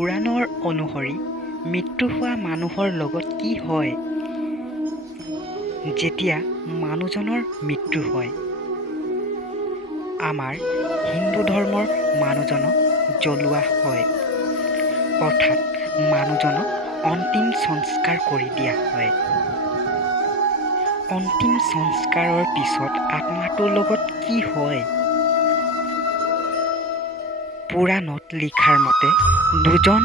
পুৰাণৰ অনুসৰি মৃত্যু হোৱা মানুহৰ লগত কি হয় যেতিয়া মানুহজনৰ মৃত্যু হয়? আমাৰ হিন্দু ধৰ্মৰ মানুহজনক জ্বলোৱা হয়, অৰ্থাৎ মানুহজনক অন্তিম সংস্কাৰ কৰি দিয়া হয়। অন্তিম সংস্কাৰৰ পিছত আত্মাটোৰ লগত কি হয়? পুৰাণত লিখাৰ মতে দুজন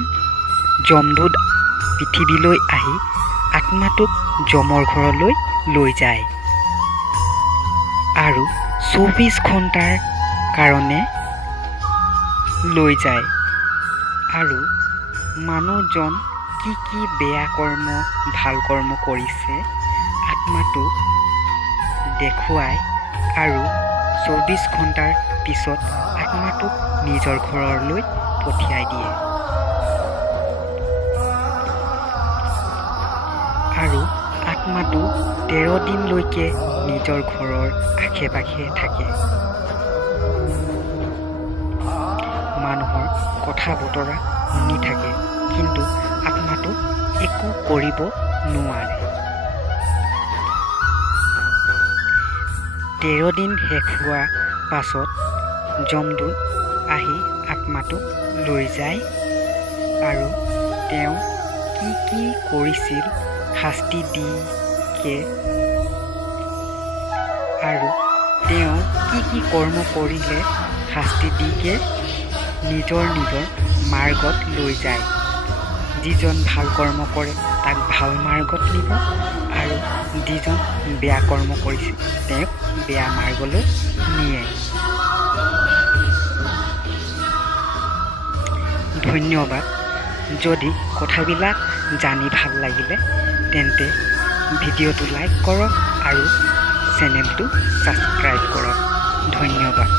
যমদূত পৃথিৱীলৈ আহি আত্মাটোক যমৰ ঘৰলৈ লৈ যায় আৰু ২৪ ঘণ্টাৰ কাৰণে লৈ যায় আৰু মানুহজন কি বেয়া কৰ্ম ভাল কৰ্ম কৰিছে আত্মাটোক দেখুৱাই আৰু ২৪ ঘণ্টাৰ পিছত আত্মাটোক নিজৰ ঘৰলৈ পঠিয়াই দিয়ে আৰু আত্মাটো ১৩ দিনলৈকে নিজৰ ঘৰৰ আশে-পাশে থাকে। মানুহৰ কথা বতৰা শুনি থাকে, কিন্তু আত্মাটো একো কৰিব নোৱাৰে। ১৩ দিন শেষ হোৱাৰ পাছত যমদূত আহি আত্মাটোক লৈ যায় আৰু তেওঁ কি কৰিছিল শাস্তি দিয়ে আৰু তেওঁ কি কৰ্ম কৰিলে শাস্তি দিয়ে নিজৰ মাৰ্গত লৈ যায়। যিজন ভাল কৰ্ম কৰে তাক ভাল মাৰ্গত নিব আৰু যিজন বেয়া কৰ্ম কৰিছে তেওঁক বেয়া মাৰ্গলৈ নিয়ে। ধন্যবাদ। যদি কথাবিলাক জানি ভাল লাগিলে তেন্তে ভিডিঅ'টো লাইক কৰক আৰু চেনেলটো ছাবস্ক্ৰাইব কৰক। ধন্যবাদ।